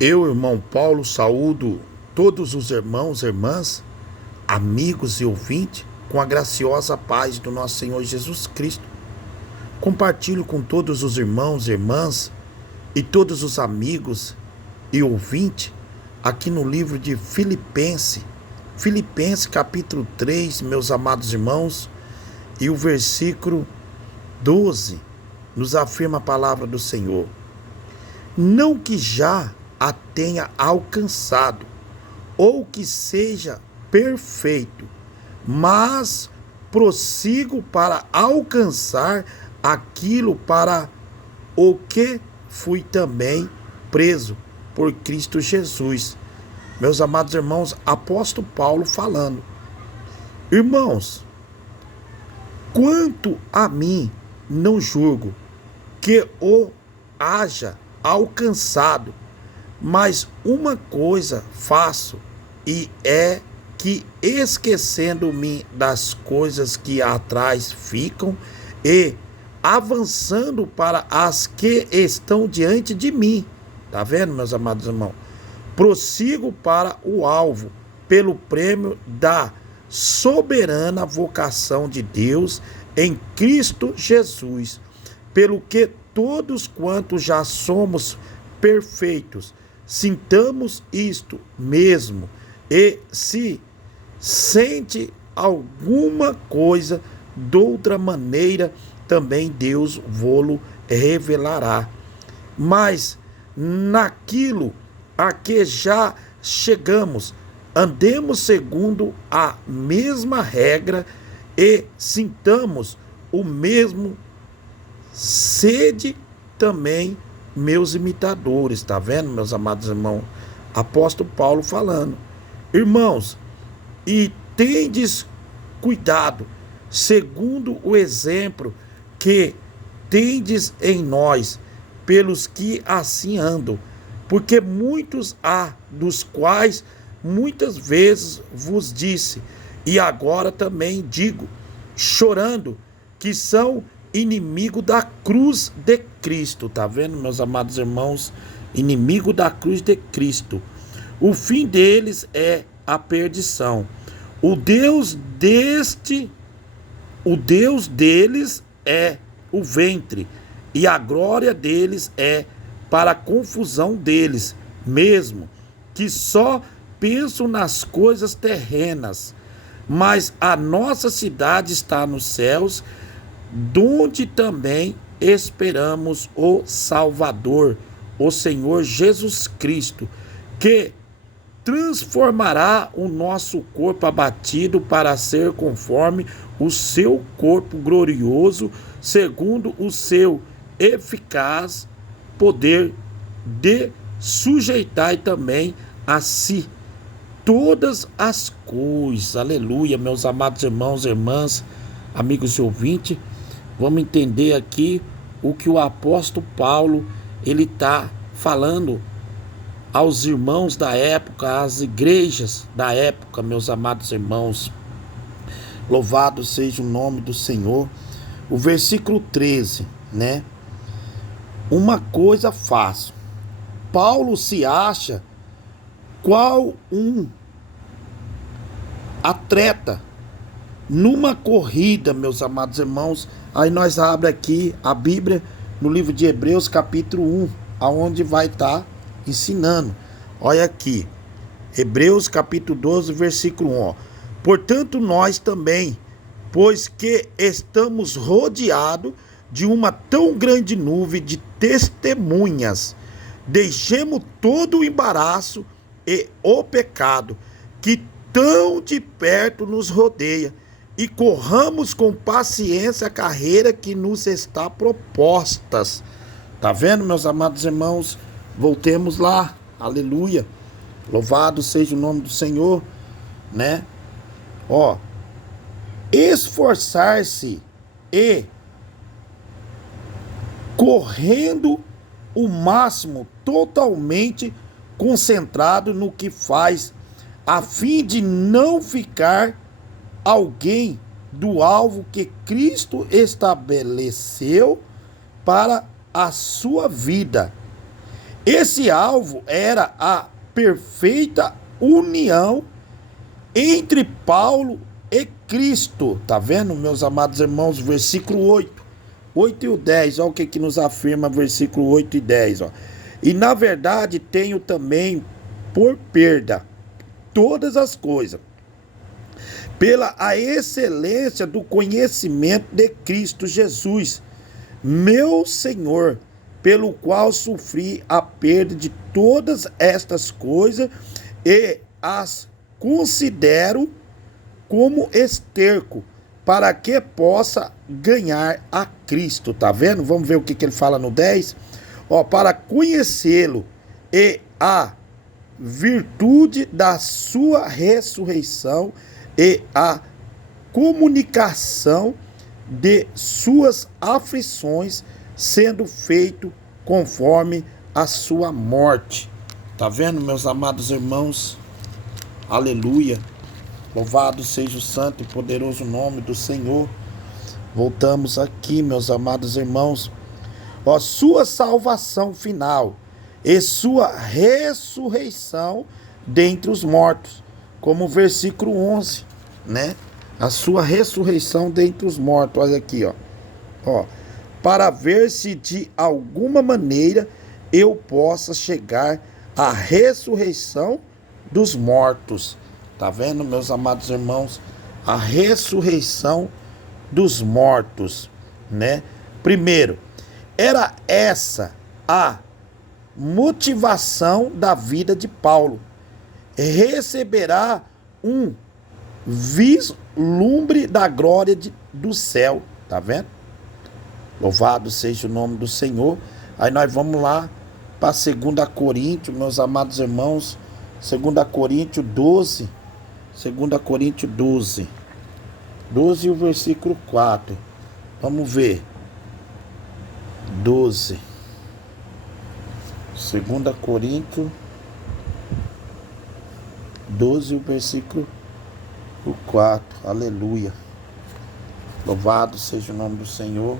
Eu, irmão Paulo, saúdo todos os irmãos e irmãs, amigos e ouvintes, com a graciosa paz do nosso Senhor Jesus Cristo. Compartilho com todos os irmãos e irmãs e todos os amigos e ouvintes aqui no livro de Filipenses, capítulo 3, meus amados irmãos, e o versículo 12 nos afirma a palavra do Senhor. Não que já a tenha alcançado, ou que seja perfeito, mas prossigo para alcançar aquilo para o que fui também preso por Cristo Jesus. Meus amados irmãos, apóstolo Paulo falando. Irmãos, quanto a mim, não julgo que o haja alcançado, mas uma coisa faço, e é que, esquecendo-me das coisas que atrás ficam e avançando para as que estão diante de mim. Tá vendo, meus amados irmãos? Prossigo para o alvo, pelo prêmio da soberana vocação de Deus em Cristo Jesus, pelo que todos quantos já somos perfeitos, sintamos isto mesmo, e se sente alguma coisa de outra maneira, também Deus vô-lo revelará. Mas naquilo a que já chegamos, andemos segundo a mesma regra e sintamos o mesmo sede também, meus imitadores. Tá vendo, meus amados irmãos? Apóstolo Paulo falando. Irmãos, e tendes cuidado, segundo o exemplo que tendes em nós, pelos que assim andam, porque muitos há, dos quais muitas vezes vos disse, e agora também digo, chorando, que são inimigo da cruz de Cristo. Tá vendo, meus amados irmãos? Inimigo da cruz de Cristo. O fim deles é a perdição. O Deus deles é o ventre, e a glória deles é para a confusão deles mesmo, que só pensam nas coisas terrenas. Mas a nossa cidade está nos céus, donde também esperamos o Salvador, o Senhor Jesus Cristo, que transformará o nosso corpo abatido para ser conforme o seu corpo glorioso, segundo o seu eficaz poder, de sujeitar também a si todas as coisas. Aleluia, meus amados irmãos e irmãs, amigos e ouvintes. Vamos entender aqui o que o apóstolo Paulo ele está falando aos irmãos da época, às igrejas da época, meus amados irmãos. Louvado seja o nome do Senhor. O versículo 13, né? Uma coisa faço. Paulo se acha qual um atleta numa corrida, meus amados irmãos. Aí nós abre aqui a Bíblia no livro de Hebreus, capítulo 1, aonde vai estar ensinando. Olha aqui, Hebreus, capítulo 12, versículo 1. Ó. Portanto, nós também, pois que estamos rodeados de uma tão grande nuvem de testemunhas, deixemos todo o embaraço e o pecado que tão de perto nos rodeia, e corramos com paciência a carreira que nos está proposta. Tá vendo, meus amados irmãos? Voltemos lá. Aleluia. Louvado seja o nome do Senhor, né? Ó, esforçar-se e correndo o máximo, totalmente concentrado no que faz, a fim de não ficar alguém do alvo que Cristo estabeleceu para a sua vida. Esse alvo era a perfeita união entre Paulo e Cristo. Tá vendo, meus amados irmãos? Versículo 8 e o 10. Olha o que nos afirma versículo 8 e 10. Ó. E na verdade tenho também por perda todas as coisas, pela a excelência do conhecimento de Cristo Jesus, meu Senhor, pelo qual sofri a perda de todas estas coisas e as considero como esterco, para que possa ganhar a Cristo. Tá vendo? Vamos ver o que ele fala no 10. Ó, para conhecê-lo e a virtude da sua ressurreição e a comunicação de suas aflições, sendo feito conforme a sua morte. Tá vendo, meus amados irmãos? Aleluia. Louvado seja o santo e poderoso nome do Senhor. Voltamos aqui, meus amados irmãos. Ó, sua salvação final e sua ressurreição dentre os mortos, como o versículo 11, né? A sua ressurreição dentre os mortos, olha aqui, ó, para ver se de alguma maneira eu possa chegar à ressurreição dos mortos. Tá vendo, meus amados irmãos? A ressurreição dos mortos, né? Primeiro, era essa a motivação da vida de Paulo. Receberá um vislumbre da glória do céu, tá vendo? Louvado seja o nome do Senhor. Aí nós vamos lá para 2 Coríntios, meus amados irmãos, 2 Coríntios 12, 2 Coríntios 12 e o versículo 4. Vamos ver. 12. 2 Coríntios 12, o versículo 4. Aleluia. Louvado seja o nome do Senhor.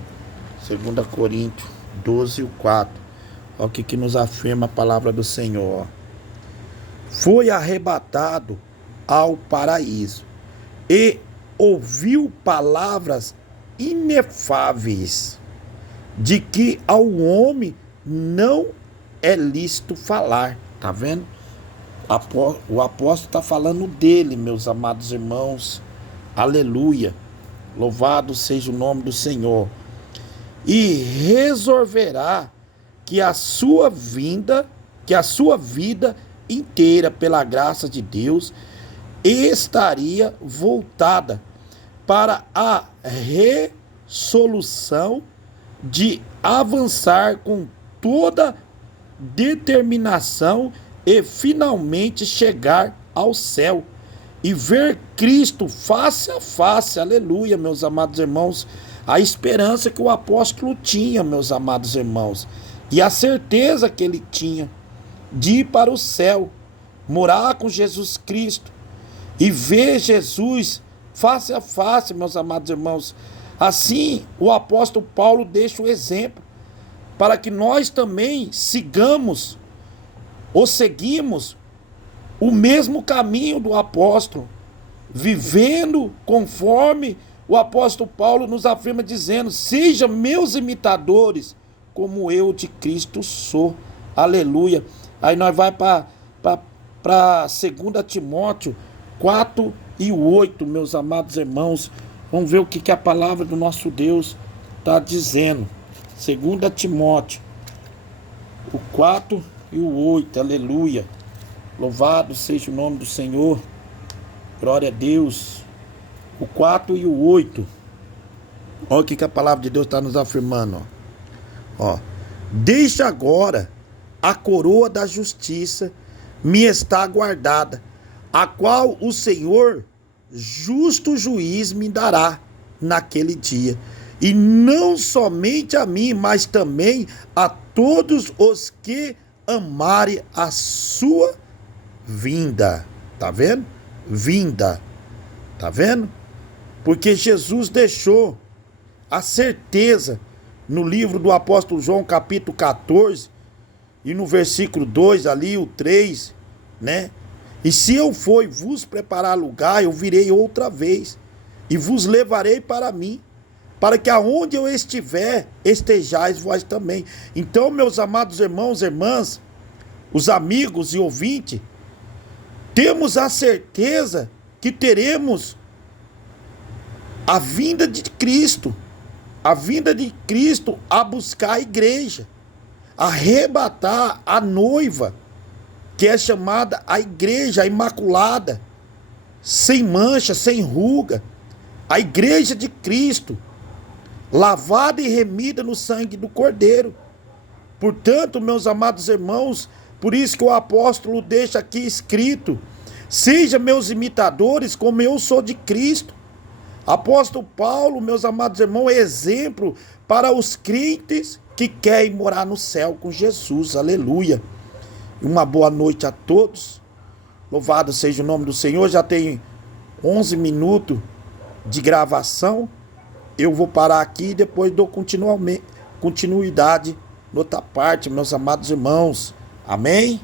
2 Coríntios 12, o 4. Olha o que nos afirma a palavra do Senhor. Foi arrebatado ao paraíso e ouviu palavras inefáveis, de que ao homem não é lícito falar. Tá vendo? O apóstolo está falando dele, meus amados irmãos. Aleluia. Louvado seja o nome do Senhor. E resolverá que a sua vida inteira, pela graça de Deus, estaria voltada para a resolução de avançar com toda determinação e finalmente chegar ao céu e ver Cristo face a face. Aleluia, meus amados irmãos. A esperança que o apóstolo tinha, meus amados irmãos, e a certeza que ele tinha de ir para o céu, morar com Jesus Cristo e ver Jesus face a face, meus amados irmãos. Assim, o apóstolo Paulo deixa o exemplo para que nós também sigamos ou seguimos o mesmo caminho do apóstolo, vivendo conforme o apóstolo Paulo nos afirma, dizendo: sejam meus imitadores, como eu de Cristo sou. Aleluia. Aí nós vai para 2 Timóteo 4 e 8, meus amados irmãos. Vamos ver o que a palavra do nosso Deus está dizendo. 2 Timóteo, o 4 e o 8, aleluia. Louvado seja o nome do Senhor. Glória a Deus. O 4 e o 8. Olha o que a palavra de Deus está nos afirmando. Ó. Deixa agora a coroa da justiça me está guardada, a qual o Senhor, justo juiz, me dará naquele dia. E não somente a mim, mas também a todos os que amarem a sua vinda. Tá vendo? Vinda. Tá vendo? Porque Jesus deixou a certeza no livro do apóstolo João, capítulo 14, E no versículo 2 ali, o 3, né? E se eu for e vos preparar lugar, eu virei outra vez e vos levarei para mim, para que aonde eu estiver, estejais vós também. Então, meus amados irmãos e irmãs, os amigos e ouvintes, temos a certeza que teremos a vinda de Cristo, a buscar a igreja, a arrebatar a noiva, que é chamada a igreja imaculada, sem mancha, sem ruga, a igreja de Cristo, lavada e remida no sangue do Cordeiro. Portanto, meus amados irmãos, por isso que o apóstolo deixa aqui escrito: sejam meus imitadores como eu sou de Cristo. Apóstolo Paulo, meus amados irmãos, é exemplo para os crentes que querem morar no céu com Jesus. Aleluia. Uma boa noite a todos. Louvado seja o nome do Senhor. Já tem 11 minutos de gravação. Eu vou parar aqui e depois dou continuidade noutra parte, meus amados irmãos. Amém?